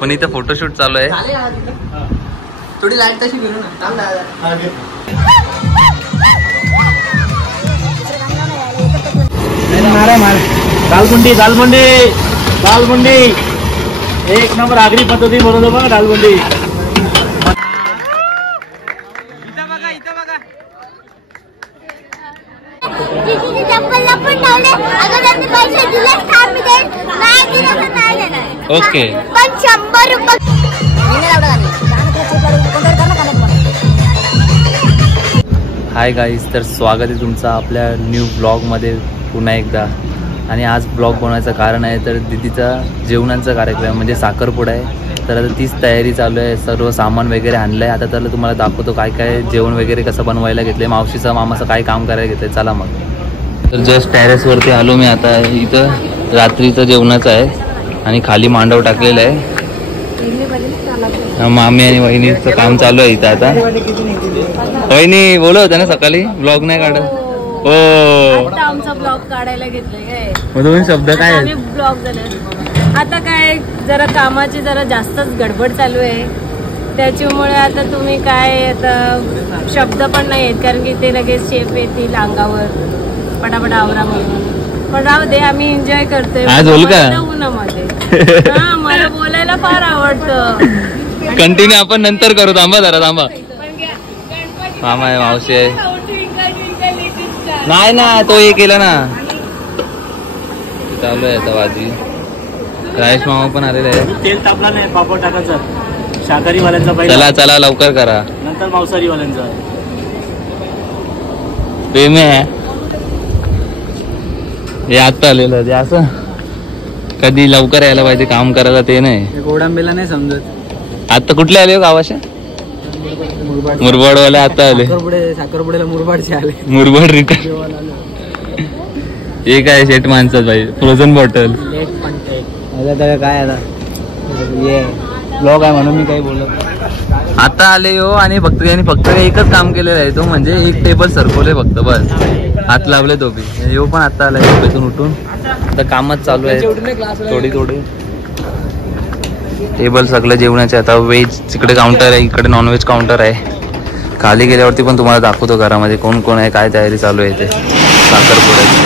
पण इथं फोटोशूट चालू आहे. थोडी लाईट तशी फिरू ना. दालमुंडी दालमुंडी दालमुंडी एक नंबर आगरी पद्धती बरोबर बघा दालमुंडी. ओके हाय गाईज, तर स्वागत आहे तुमचं आपल्या न्यू ब्लॉगमध्ये पुन्हा एकदा. आणि आज ब्लॉग बनवायचं कारण आहे तर दीदीचा जेवणाचा कार्यक्रम म्हणजे साखरपुडा आहे. तर आता तीच तयारी चालू आहे. सर्व सामान वगैरे आणलं आहे. आता त्याला तुम्हाला दाखवतो काय काय जेवण वगैरे कसं बनवायला घेतलं आहे. मावशीचं मामाचं काय काम करायला घेतलं आहे. चला मग. तर जस्ट टेरेसवरती आलो मी आता. इथं रात्रीचं जेवणाचं आहे आणि खाली मांडव टाकलेलं आहे. मामी आणि वहिनीचं काम चालू आहे इथं. आता वहिनी बोलत होत्या ना सकाळी ब्लॉग नाही काढत. हो, आमचा ब्लॉग काढायला घेतले. मग दोन शब्द काय ब्लॉग झाले. आता काय जरा कामाची जरा जास्तच गडबड चालू आहे. त्याच्यामुळे आता तुम्ही काय आता शब्द पण नाही आहेत कारण की ते लगेच शेफ येतील अंगावर पटापट आवरा म्हणून. पण राहू दे, आम्ही एन्जॉय करतोय उन्हामध्ये. हा, मला बोलायला फार आवडतं. कंटिन्यू आपण नंतर करू. थांबा जरा थांबा. मामा आहे, मावशी आहे. नाही ना, तो हे केला ना. चालू आहे आता वाजी. राजेश मामा पण आलेले आहे. तेल तापला नाही, पापड टाकायचं. शाकाहारी वाल्यांचा पहिला. चला चला लवकर करा. नंतर मांसाहारी वाल्यांचा. प्रेम आहे हे. आता आलेलं ते असं कधी लवकर यायला पाहिजे काम करायला, ते नाही. गोडांबेला नाही समजत. आता कुठले आले हो गावाचे? मुरबाडवाले आता आले. साखरपुड्याला मुरबाडचे आले. मुरबाड रिका हे काय शेट माणसात भाई. फ्रोझन बॉटल काय आता ब्लॉग आहे म्हणून मी काही बोलत. आता आले हो. आणि फक्त यांनी फक्त एकच काम केलेलं आहे तो म्हणजे एक टेबल सरकवले फक्त, बस. हात लावले तो बी. यो पण आता आलाय झोपेतून उठून. आता कामच चालू आहे थोडी थोडी. टेबल सगळं जेवणाचे. आता व्हेज तिकडे काउंटर आहे, इकडे नॉनव्हेज काउंटर आहे. खाली गेल्यावरती पण तुम्हाला दाखवतो घरामध्ये कोण कोण आहे, काय तयारी चालू आहे ते साखरपुड्याची.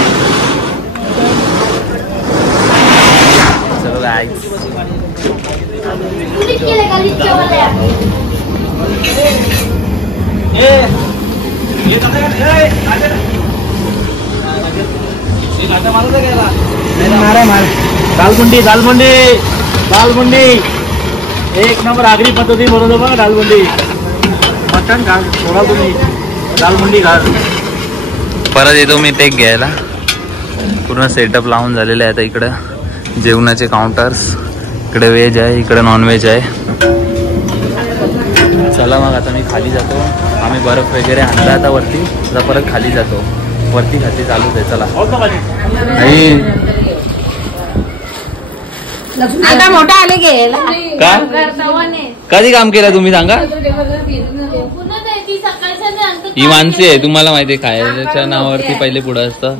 दालमुंडी दालमुंडी दालमुंडी एक नंबर आगरी पद्धती बरोबर बघा दालमुंडी. मटण घाल थोडा तुम्ही, दालमुंडी घाल. परत येतो मी टेक घ्यायला. पूर्ण सेटअप लावून झालेले आहे आता. इकडं जेवणाचे काउंटर्स, इकडे व्हेज आहे, इकडे नॉनव्हेज आहे. चला मग आता मी खाली जातो. आम्ही बर्फ वगैरे आणला आता वरती. आता परत खाली जातो. वरती खाली चालूच आहे. चला. आता मोठा आले गेला काय कधी काम केलं तुम्ही सांगा. ही माणसे आहे तुम्हाला माहिती आहे. खायच्या नावावरती पहिले पुढं असतं.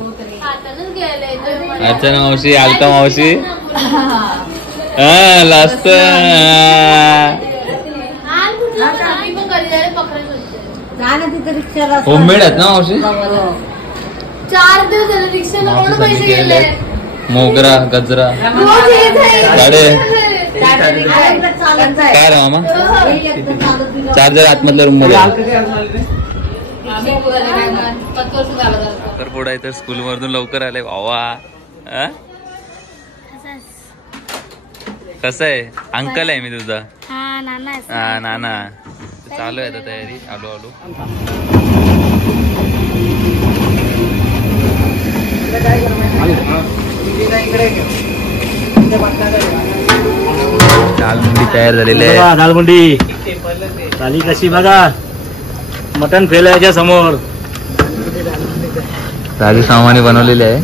अर्चना मावशी, अलका मावशी, हा लास्ट. होममेड आहेत ना मावशी. 4 दिवस झाले रिक्षाला कोण पैसे गेले. मोगरा गजरा गाडे काय रे मामा. चार्जर आतमधल्या रूम मध्ये. साखरपुडा आहे तर स्कूल मधून लवकर आले भावा. कसं आहे? अंकल आहे मी तुझा. हा नाना. चालू आहे आता तयारी. आलो आलो. दालमुंडी तयार झालेली आहे. दालमुंडी झाली कशी बघा. मटण फेल याच्या समोर. ताजी सामाने बनवलेली आहे.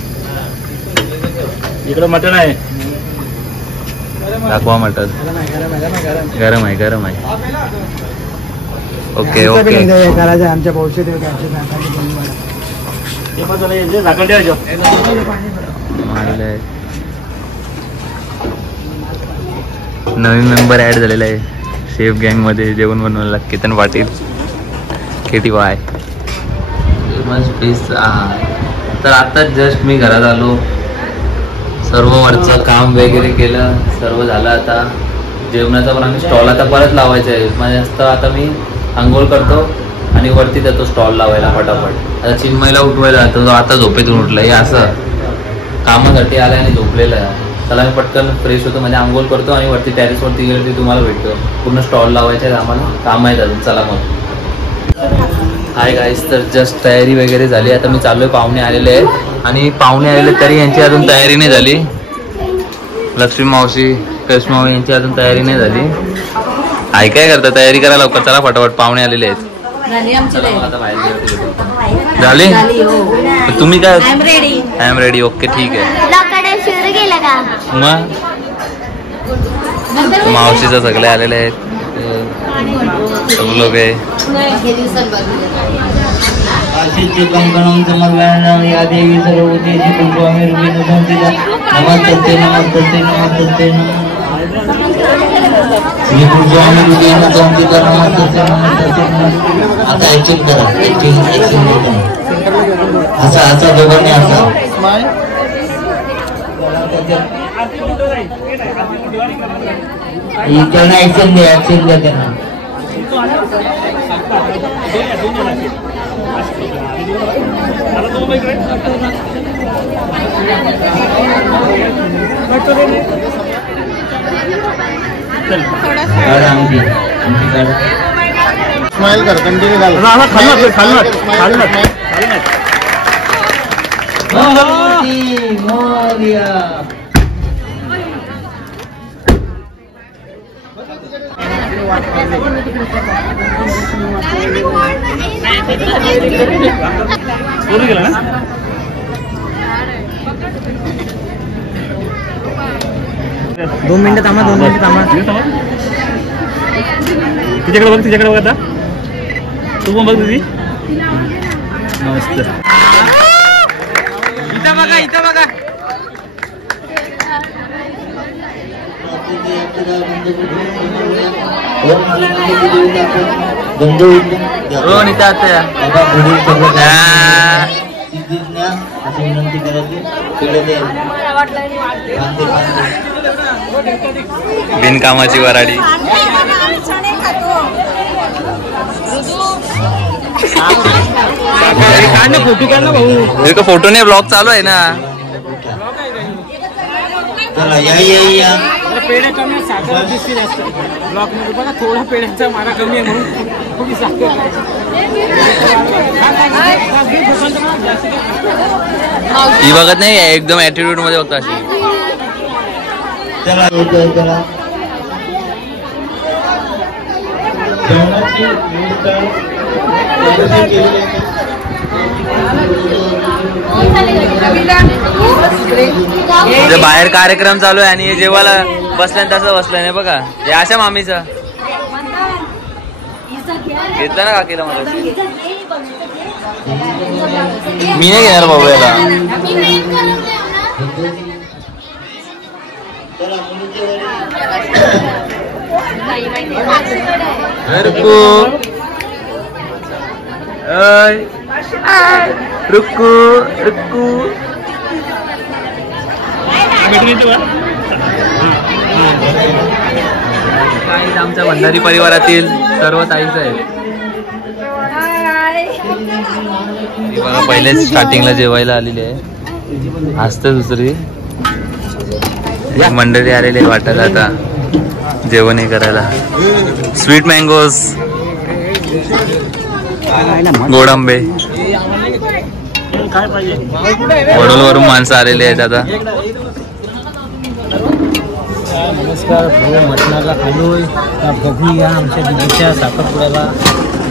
इकडं मटण आहे. दाखवा मटण. गरम आहे गरम आहे. Okay okay. करायचं आमच्या भविष्यात. हे पण झालं झाकण ठेवायचं. आलेलं आहे. नवीन मेंबर ऍड झालेला आहे शेफ गँग मध्ये जेवण बनवायला. केतन पाटील KTY. तर आता जस्ट मी घरात आलो, सर्व वरचं काम वगैरे केलं, सर्व झालं. आता जेवणाचा पण आम्ही स्टॉल आता परत लावायचा आहे. म्हणजे असतं आता मी आंघोळ करतो आणि वरती जातो स्टॉल लावायला फटाफट. आता चिन्मयला उठवायला जातो, आता झोपेतून उठला. हे असं कामासाठी आलाय आणि झोपलेलं आहे. चला मी पटकन फ्रेश होतो, म्हणजे आंघोळ करतो आणि वरती टेरेसवरती गेलो की तुम्हाला भेटतो. पूर्ण स्टॉल लावायचे आहे आम्हाला, काम आहेत अजून. चला मग. हाय गाईस, तर जस्ट तयारी वगैरे झाली. आता मी चाललोय, पाहुणे आलेले आहेत आणि पाहुणे आलेले तरी यांची अजून तयारी नाही झाली. लक्ष्मी मावशी, कृष्ण मावशी यांची अजून तयारी नाही झाली. हाय काय करता, तयारी करा लवकर. चला फटाफट, पाहुणे आलेले आहेत. झाली? तुम्ही काय? I am ready. ओके ठीक आहे. मग मावशीचं सगळे आलेले आहेत, सब लोक आहे. या देवी सर्वतेची कुंभमेर विनोदंतीला नमस्ते नमस्ते नमस्ते श्री कुंभमेर विनोदंतीला नमस्ते नमस्ते. आता ऍक्टिंग करा, ऍक्टिंग असा दोघांनी असा त्यांना ऍक्शन द्या, ऍक्शन द्या त्यांना. स्माइल कर, कंटिन्यू घाल. गेला ना. दोन मिनिटं थांबा. तिच्याकडे बघ आता. तू पण बघ तुझी. मस्त. इथं बघा. रोहन इथं आता विनंती करायची. बिनकामाची वराडी. फोटो काढ ना भाऊ. फोटो नाही, ब्लॉग चालू आहे ना. चला या. पेढे कमी, साखर दिसते जास्त ब्लॉक मध्ये. बघा थोडा पेढ्यांचा मारा कमी आहे म्हणून थोडी साखर. ही बघत नाही, एकदम ऍटिट्यूड मध्ये बघतो अशी. चला बाहेर कार्यक्रम चालू आहे आणि जेवायला बसल्यान तसं बसलंय नाही बघा. हे अशा मामीचं घेतलं ना काकीला. मला मी नाही घेणार भाऊ याला. रुकू काही आमच्या भंडारी परिवारातील सर्व ताईच आहेत. बघा पहिलेच स्टार्टिंगला जेवायला आलेली आहे. आज तर दुसरी मंडळी आलेली वाटायला आता जेवण हे करायला. स्वीट मँगोज, गोडांबे, वडोलवरून माणसं आलेली आहेत आता. नमस्कार भाऊ, मटणाला आलोय. बघूया आमच्या दिदीच्या साखरपुड्याला.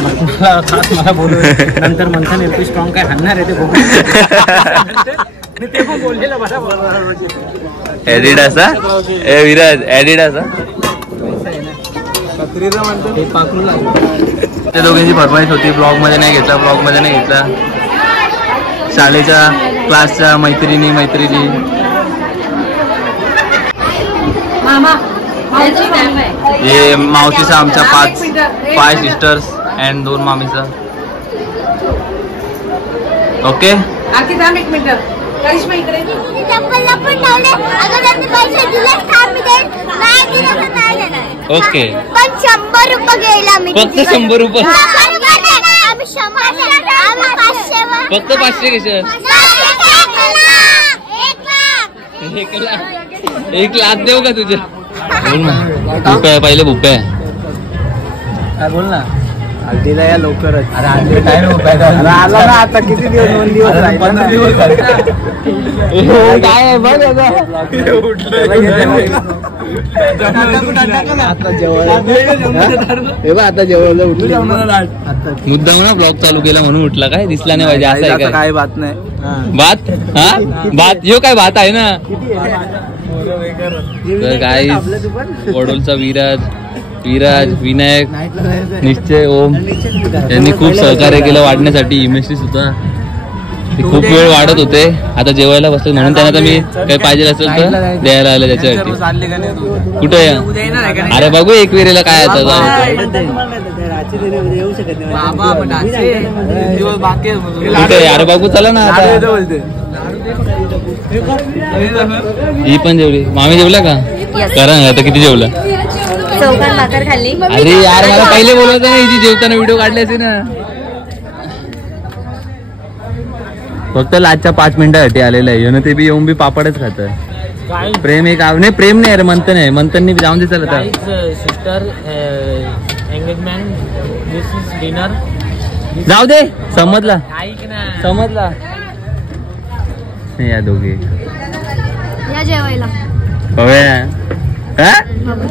मटणाला खास मला बोलू, नंतर मंथन एलपी स्ट्रॉंग काय हाणणार आहे ते बघू. ते पण बोललेलं मला. ऍडिडासा ए विराज, ऍडिडासा ते पाकरूला. त्या दोघांची फरमाईश होती. ब्लॉग मध्ये नाही घेतला. शाळेच्या क्लासच्या मैत्रिणी हे मावशीचा आमच्या 5 सिस्टर्स अँड 2 मामीचा. ओके आरती थांब एक मिनिट. करिश्मा इकडे. ओके पण 100 रुपये गेला मी. फक्त 100 रुपये. फक्त 500 कशा 1 लाख देऊ का तुझे. बोल ना भुप्या पहिले भुप्या काय बोल ना. हल्दीला या लवकरच. अरे हल्दी टाइम आला ना आता. किती दिवस 2 दिवस 15 दिवस काय बघ आता जेवढं उठली मुद्दा म्हणा ब्लॉग चालू केला म्हणून उठला काय दिसला नाही पाहिजे असं आहे काय. काय बात नाही. बात हा बात यो काय बात आहे ना. तर काय वडोलचा विराज विनायक निश्चय ओम यांनी खूप सहकार्य केलं वाढण्यासाठी. इमेशनी सुद्धा ते खूप वेळ वाढत होते. आता जेवायला बसलो म्हणून त्यांना मी काही पाहिजे असेल तर द्यायला आलं त्याच्यासाठी. कुठे अरे बघू एक वेळेला काय आता कुठे अरे बघू चला ना आता. ही पण जेवली. मामी जेवला का करा ना आता. किती जेवला. भाकर खाल्ली. अरे यार मला पहिले बोलवतं ना हिची जेवताना व्हिडिओ काढले असे ना. फक्त लाजच्या 5 मिनिटासाठी आलेलं आहे ना. ते बी येऊन बी पापडच खात. प्रेम एक नाही प्रेम नाही अरे मंथन आहे. मंथननी जाऊन दे चला. Sister engagement this is dinner. जाऊ दे समजला समजला या दोघे या जेवायला.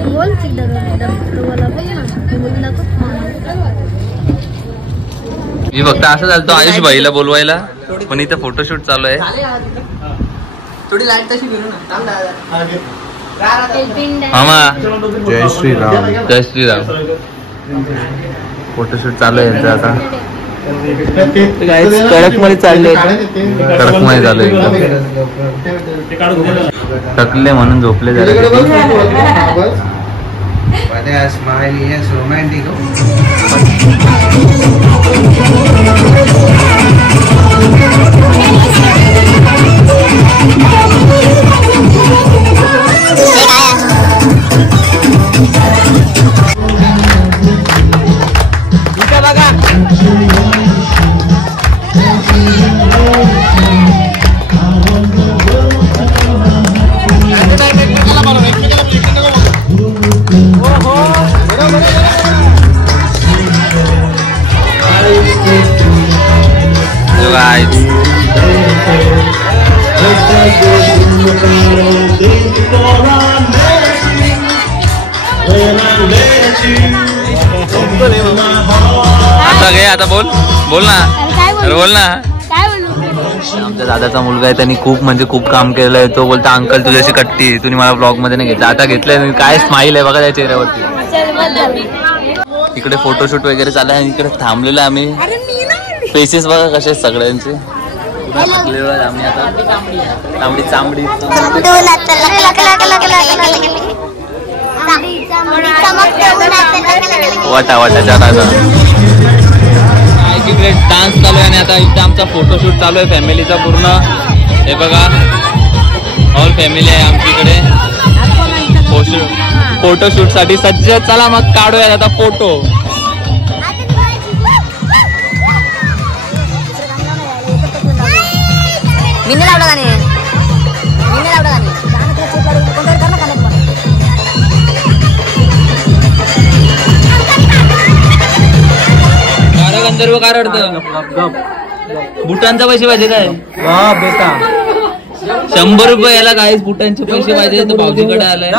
बोल मी फक्त असं चालतो आयुष भाईला बोलवायला. पण इथं फोटोशूट चालू आहे. थोडी लाईट तशी मामा जय श्रीराम. जय श्रीराम. फोटोशूट चालू आहे यांचं आता. कडक मध्ये चालले. कडक मध्ये चालू आहे. थकले म्हणून झोपले जरा. आता घे आता बोल ना. अरे बोल ना. आमच्या दादाचा मुलगा आहे. त्यांनी खूप म्हणजे खूप काम केलेलं आहे. तो बोलता अंकल तुझ्याशी कट्टी तुम्ही मला ब्लॉग मध्ये नाही घेतला. आता घेतलंय. काय स्माईल आहे बघा त्या चेहऱ्यावरती. इकडे फोटोशूट वगैरे चालू आहे. इकडे थांबलेलं आम्ही. फेसेस बघा कसे सगळ्यांचे. आम्ही आता तांबडी चांबडी वाटा वाटाच्या दादा इकडे डान्स चालू आहे. आणि आता इथे आमचा फोटोशूट चालू आहे फॅमिलीचा पूर्ण. हे बघा ऑल फॅमिली आहे आमच्याकडे फोटोशूट साठी सज्ज. चला मग काढूया आता फोटो. गंधर्व काय रडतं. बुटांचा पैसे पाहिजे काय. बेटा 100 रुपये याला काय बुटांचे पैसे पाहिजे. तर भाऊजीकडे आलाय.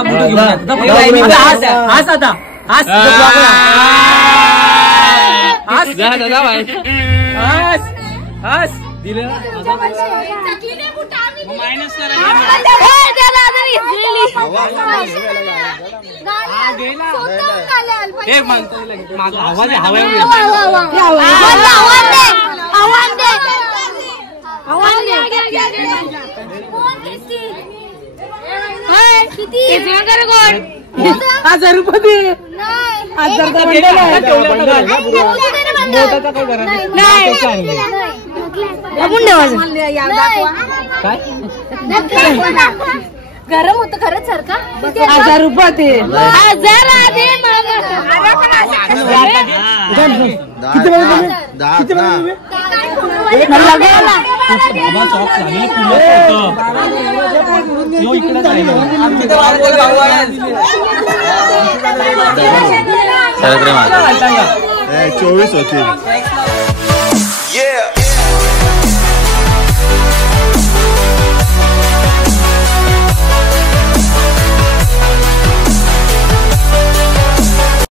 ₹1000 दे. 1000 गरम होतं खरंच सर का ₹1000 दे. 1000 दे किती सगळे 24 होतील.